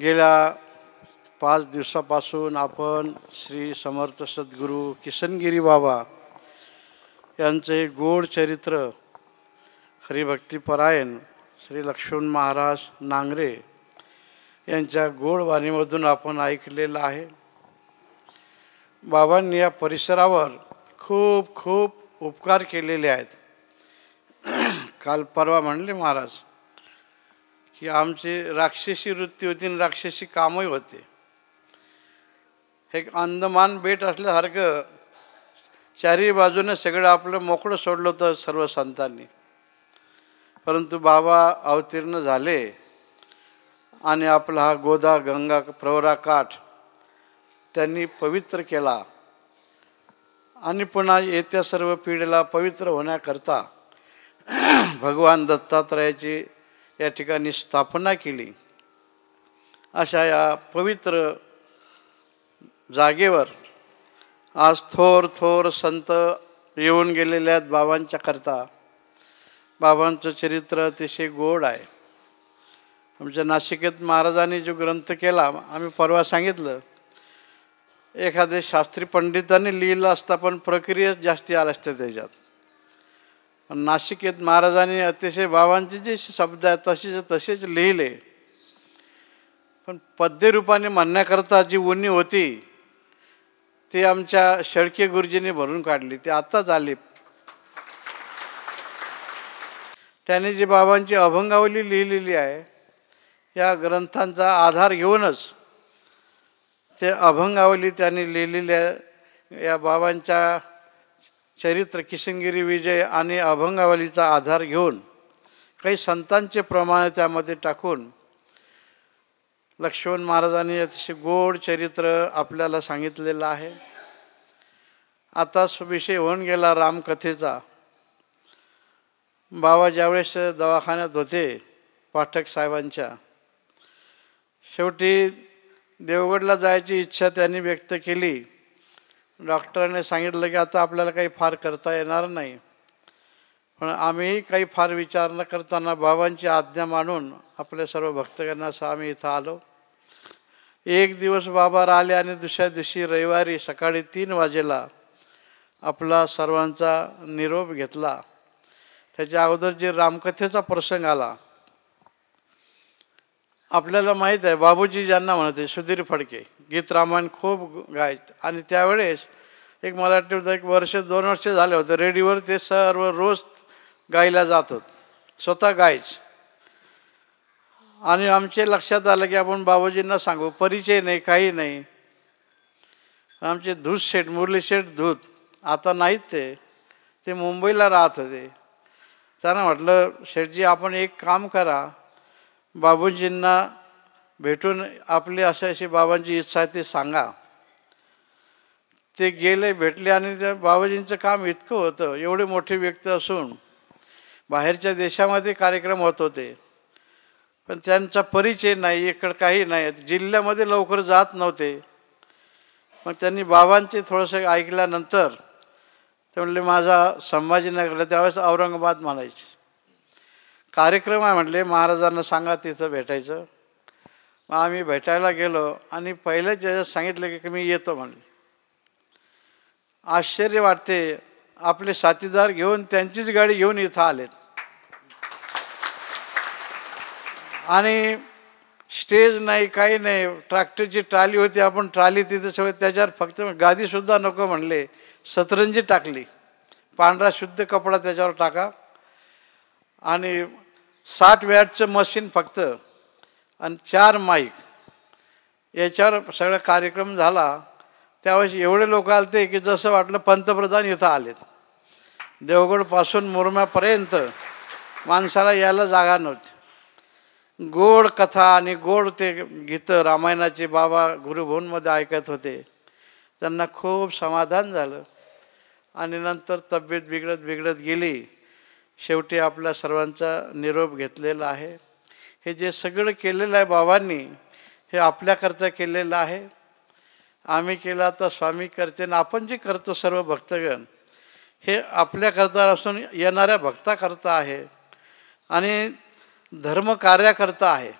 गेल्या 5 दिवसापासून आपण श्री समर्थ सद्गुरू किसनगिरी बाबा यांचे गोड चरित्र हरिभक्तीपरायण श्री लक्ष्मण महाराज नांगरे यांच्या गोड वाणीमधून आपण ऐकलेलं आहे. बाबांनी या परिसरावर खूप खूप उपकार केलेले आहेत. काल परवा म्हणले महाराज की आमची राक्षसी वृत्ती होती आणि राक्षसी कामही होते. हे अंदमान बेट असल्यासारखं चारी बाजूने सगळं आपलं मोकळं सोडलं होतं सर्व संतांनी. परंतु बाबा अवतीर्ण झाले आणि आपला हा गोदा गंगा प्रवरा काठ त्यांनी पवित्र केला आणि पुन्हा येत्या सर्व पिढीला पवित्र होण्याकरता भगवान दत्तात्रयाची या ठिकाणी स्थापना केली. अशा या पवित्र जागेवर आज थोर थोर संत येऊन गेलेले आहेत बाबांच्या करता. बाबांचं चरित्र अतिशय गोड आहे. आमच्या नाशिकेत महाराजांनी जो ग्रंथ केला आम्ही परवा सांगितलं, एखादे शास्त्री पंडितांनी लिहिलं असता पण प्रक्रिया जास्ती आल्या असत्या त्याच्यात. पण नाशिकेत महाराजांनी अतिशय बाबांचे जे शब्द आहेत तसेच लिहिले. पण पद्यरूपाने म्हणण्याकरता जी उणी होती ती आमच्या शेळके गुरुजींनी भरून काढली. ते आत्ताच आले. त्यांनी जी बाबांची अभंगावली लिहिलेली आहे या ग्रंथांचा आधार घेऊनच ते अभंगावली त्यांनी लिहिलेल्या या बाबांच्या चरित्र किसनगिरी विजय आणि अभंगावलीचा आधार घेऊन काही संतांचे प्रमाण त्यामध्ये टाकून लक्ष्मण महाराजांनी अतिशय गोड चरित्र आपल्याला सांगितलेलं आहे. आता विषय होऊन गेला रामकथेचा. बाबा ज्यावेळेस दवाखान्यात होते पाठक साहेबांच्या, शेवटी देवगडला जायची इच्छा त्यांनी व्यक्त केली. डॉक्टरांनी सांगितलं की आता आपल्याला काही फार करता येणार नाही. पण आम्ही काही फार विचार न करताना बाबांची आज्ञा मानून आपल्या सर्व भक्तगणासह आम्ही इथं आलो. एक दिवस बाबा राहिले आणि दुसऱ्या दिवशी रविवारी सकाळी 3 वाजेला आपला सर्वांचा निरोप घेतला. त्याच्या अगोदर जे रामकथेचा प्रसंग आला, आपल्याला माहीत आहे बाबूजी ज्यांना म्हणते सुधीर फडके गीत रामायण खूप गायत. आणि त्यावेळेस एक मला वाटतं 1 वर्ष 2 वर्ष झाले होते रेडिओवर ते सर्व रोज गायला जात होत, स्वतः गायच. आणि आमच्या लक्षात आलं की आपण बाबूजींना सांगू, परिचय नाही काही नाही. आमचे धूत शेठ मुरली शेठ धूत आता नाहीत, ते मुंबईला राहत होते. त्यांना म्हटलं शेठजी आपण एक काम करा, बाबूजींना भेटून आपली अशी बाबांची इच्छा आहे ते सांगा. ते गेले भेटले आणि त्या बाबाजींचं काम इतकं होतं, एवढे मोठे व्यक्ती असून बाहेरच्या देशामध्ये कार्यक्रम होत होते पण त्यांचा परिचय नाही, इकडं काही नाही, जिल्ह्यामध्ये लवकर जात नव्हते. मग त्यांनी बाबांचे थोडंसं ऐकल्यानंतर ते म्हणले माझा संभाजीनगरला, त्यावेळेस औरंगाबाद म्हणायचे, कार्यक्रम आहे म्हटले, महाराजांना सांगा तिथं भेटायचं. मग आम्ही भेटायला गेलो आणि पहिल्याच ज्याच्यात सांगितलं की मी येतो म्हणले. आश्चर्य वाटते, आपले साथीदार घेऊन त्यांचीच गाडी घेऊन इथं आलेत. आणि स्टेज नाही काही नाही, ट्रॅक्टरची ट्राली होती, आपण ट्राली तिथे सगळं, त्याच्यावर फक्त गादीसुद्धा नको म्हणले, सतरंजी टाकली, पांढरा शुद्ध कपडा त्याच्यावर टाका आणि 60 वॅटचं मशीन फक्त आणि 4 माईक, याच्यावर सगळा कार्यक्रम झाला. त्यावेळेस एवढे लोक आलते की जसं वाटलं पंतप्रधान इथं आलेत. देवगडपासून मुरम्यापर्यंत माणसाला यायला जागा नव्हती. गोड कथा आणि गोड ते गीतं रामायणाचे बाबा गुरुभवनमध्ये ऐकत होते. त्यांना खूप समाधान झालं आणि नंतर तब्येत बिघडत गेली. शेवटी आपल्या सर्वांचा निरोप घेतलेला आहे. हे जे सगळं केलेलं आहे बाबांनी हे आपल्याकरता केलेलं आहे. आम्ही केलं आता स्वामी करते ना, आपण जे करतो सर्व भक्तगण हे आपल्याकरता असून येणाऱ्या भक्ताकरता आहे आणि धर्म कार्याकरता आहे.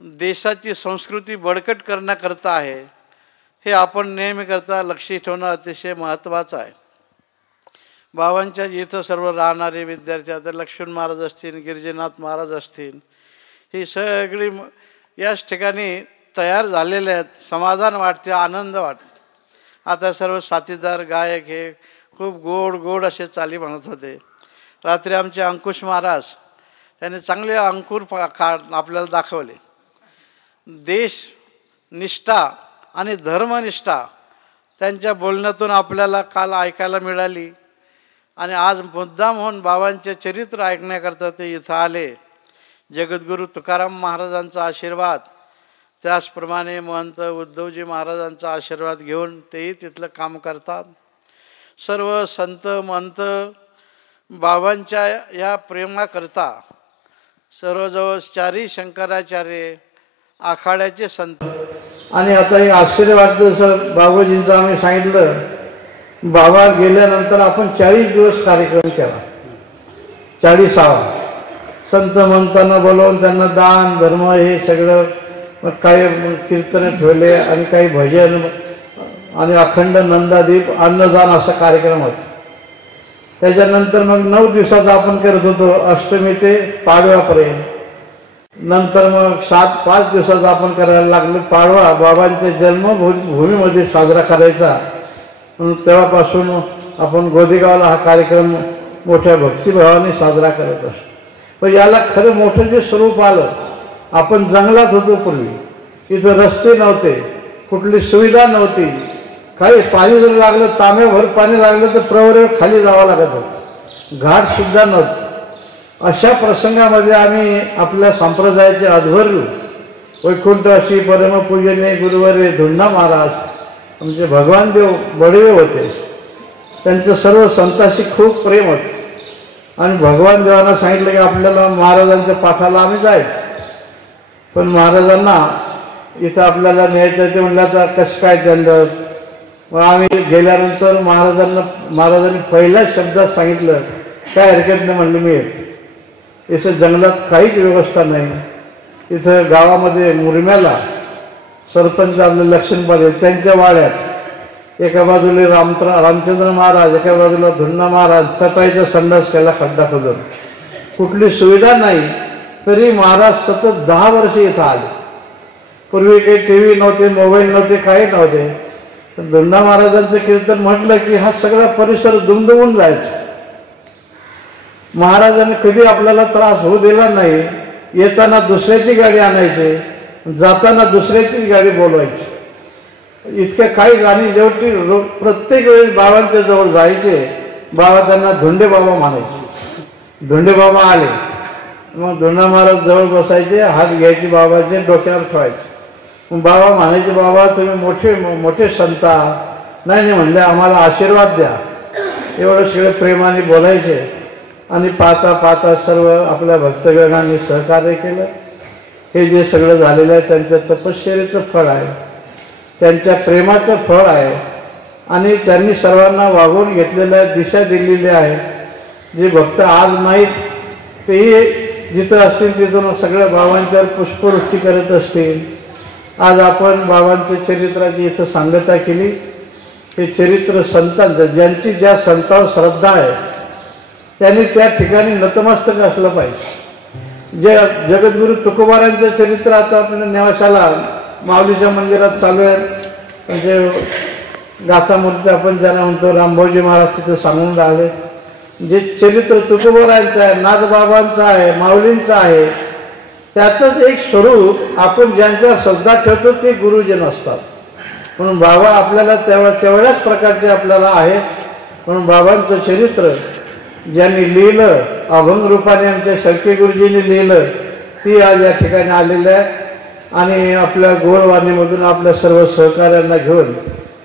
देशाची संस्कृती बळकट करण्याकरता आहे, हे आपण नेहमी करता लक्षात ठेवणं अतिशय महत्त्वाचं आहे. बाबांच्या इथं सर्व राहणारे विद्यार्थी, आता लक्ष्मण महाराज असतील, गिरिजानाथ महाराज असतील, ही सगळी याच ठिकाणी तयार झालेले आहेत. समाधान वाटते, आनंद वाटते. आता सर्व साथीदार गायक हे खूप गोड गोड असे चाली म्हणत होते. रात्री आमचे अंकुश महाराज त्यांनी चांगले अंकुर आपल्याला दाखवले. देश निष्ठा आणि धर्मनिष्ठा त्यांच्या बोलण्यातून आपल्याला काल ऐकायला मिळाली. आणि आज मुद्दाम होऊन बाबांचे चरित्र ऐकण्याकरता ते इथं आले. जगद्गुरू तुकाराम महाराजांचा आशीर्वाद, त्याचप्रमाणे महंत उद्धवजी महाराजांचा आशीर्वाद घेऊन तेही तिथलं काम करतात. सर्व संत महंत बाबांच्या या प्रेमाकरता सर्वजवळ चारी शंकराचार्य आखाड्याचे संत. आणि आता एक आश्चर्य वाटतं सर, बाबाजींचं आम्ही सांगितलं, बाबा गेल्यानंतर आपण 40 दिवस कार्यक्रम केला. 40वा संत महंतांना बोलवून त्यांना दान धर्म हे सगळं, काही कीर्तन ठेवले आणि काही भजन आणि अखंड नंदादीप अन्नदान असा कार्यक्रम होता. त्याच्यानंतर मग 9 दिवसाचा आपण करत होतो, अष्टमी ते पाडव्यापर्यंत. नंतर मग 5 दिवसाचा आपण करायला लागलो. पाडवा बाबांच्या जन्मभूमीमध्ये साजरा करायचा. तेव्हापासून आपण गोदेगावला हा कार्यक्रम मोठ्या भक्तिभावाने साजरा करत असतो. पण याला खरं मोठं जे स्वरूप आलं, आपण जंगलात होतो पूर्वी, इथं रस्ते नव्हते, कुठली सुविधा नव्हती, काही पाणी जर लागलं, तांब्याभर पाणी लागलं तर प्रवरेवर खाली जावं लागत होतं, घाटसुद्धा नव्हतं. अशा प्रसंगामध्ये आम्ही आपल्या संप्रदायाचे आध्वर्य वैकुंठवासी परमपूजनीय गुरुवर्य धुंडा महाराज, आमचे भगवान देव बडवे होते, त्यांचं सर्व संतांशी खूप प्रेम होतं. आणि भगवान देवांना सांगितलं की आपल्याला महाराजांच्या पाठाला आम्ही जायचं. पण महाराजांना इथं आपल्याला न्यायचं ते म्हणलं, आता कसं काय त्यांचं. मग आम्ही गेल्यानंतर महाराजांनी पहिल्याच शब्दात सांगितलं, काय हरकत नाही म्हणलं, मी येतो. इथं जंगलात काहीच व्यवस्था नाही. इथं गावामध्ये मुरम्याला सरपंच आपले लक्ष्मण पाटील, त्यांच्या वाड्यात एका बाजूला रामचंद्र महाराज, एका बाजूला धुंडा महाराज चटाईचा संडास केला खड्डा खोदून. कुठली सुविधा नाही, तरी महाराज सतत 10 वर्ष इथं आले. पूर्वी काही TV नव्हते, मोबाईल नव्हते, काही नव्हते. धुंडा महाराजांचं कीर्तन म्हटलं की हा सगळा परिसर दुमदुमून जायचा. महाराजांनी कधी आपल्याला त्रास होऊ दिला नाही. येताना दुसऱ्याची गाडी आणायची, जाताना दुसऱ्याचीच गाडी बोलवायची. इतक्या काही गाणी जेवढी प्रत्येक वेळेस बाबांच्या जवळ जायचे. बाबा त्यांना धुंडे बाबा म्हणायचे. धुंडे बाबा आले मग धुंडा महाराज जवळ बसायचे, हात घ्यायचे, बाबाचे डोक्यावर ठेवायचे. मग बाबा म्हणायचे, बाबा तुम्ही मोठे मोठे संता. नाही म्हणले, आम्हाला आशीर्वाद द्या. एवढं सगळे प्रेमाने बोलायचे. आणि पाहता पाहता सर्व आपल्या भक्तगणांनी सहकार्य केलं. हे जे सगळं झालेलं आहे त्यांच्या तपश्चर्येचं फळ आहे, त्यांच्या प्रेमाचं फळ आहे. आणि त्यांनी सर्वांना वागवून घेतलेलं आहे, दिशा दिलेली आहे. जे भक्त आज नाहीत तेही जिथं असतील तिथून सगळ्या बाबांच्यावर पुष्पवृष्टी करत असतील. आज आपण बाबांच्या चरित्राची इथं सांगता केली. हे चरित्र संतांचं, ज्यांची ज्या संतांवर श्रद्धा आहे त्यांनी त्या ठिकाणी नतमस्तक असलं पाहिजे. जे जगद्गुरू तुकोबारांचं चरित्र आता आपल्या नेवाशाला माऊलीच्या मंदिरात चालू आहे. म्हणजे गाथामूर्ती आपण ज्यांना म्हणतो, रामभाऊजी महाराज तिथं सांगून राहिले. जे चरित्र तुकोबारांचं आहे, नाथबाबांचं आहे, माऊलींचं आहे, त्याचंच एक स्वरूप आपण ज्यांच्यावर श्रद्धा ठेवतो ते गुरुजन असतात. म्हणून बाबा आपल्याला तेवढ्याच प्रकारचे आपल्याला आहेत. म्हणून बाबांचं चरित्र ज्यांनी लिहिलं, अभंग रूपाने आमच्या शेळके गुरुजींनी लिहिलं, ती आज या ठिकाणी आलेलं आहे. आणि आपल्या गोडवाणीमधून आपल्या सर्व सहकार्यांना घेऊन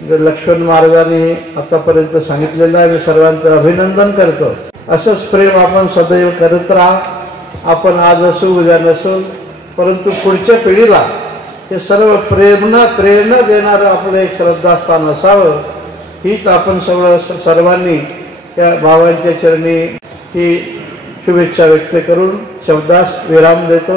जर लक्ष्मण महाराजांनी आतापर्यंत सांगितलेलं आहे, मी सर्वांचं अभिनंदन करतो. असंच प्रेम आपण सदैव करत राहा. आपण आज असू उद्या नसू, परंतु पुढच्या पिढीला हे सर्व प्रेरणा देणारं आपलं एक श्रद्धास्थान असावं, हीच आपण सर्वांनी त्या बाबांच्या चरणी ही शुभेच्छा व्यक्त करून शब्दास विराम देतो.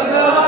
भगवान